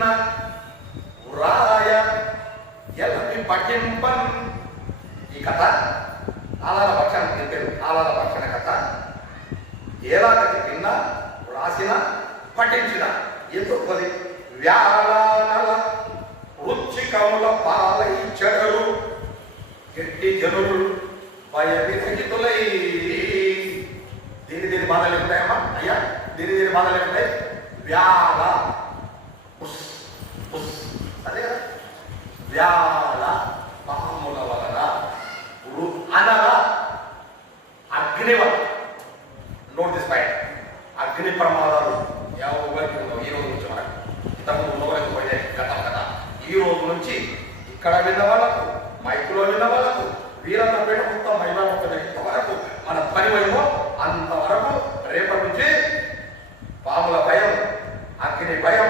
విన్న వ్రాయ ఎలమి పఠింపన్. ఈ కథ ఆలాల భక్షణ చెప్పారు. ఆలాల భక్షణ కథ ఏలాగతి విన్న, వ్రాసిన, పఠించిన ఎందుకు వ్యాళానల వృచ్చికముల పాలై చెడరు గట్టి జనులు భయవిరహితులై. దీని బాధలు ఉంటాయమ్మా అయ్యా, దీని బాధలు ఉంటాయి. వ్యాళ అదే కదా, వ్యాళ పాముల వలన అనల అగ్నివల. Note this point. అగ్ని ప్రమాదాలు ఎవరికి ఉండవు ఈ రోజు నుంచి. మనకు ఇంతకుముందు ఉన్నవరకు పోయినాయి గతం కదా. ఈ రోజు నుంచి ఇక్కడ విన్న వాళ్ళకు, మైకులో విన్న వాళ్ళకు, వీరన్నపేట మొత్తం మహిళా మొత్తం వరకు మన పని వైపు అంతవరకు రేపటి నుంచి పాముల భయం, అగ్ని భయం.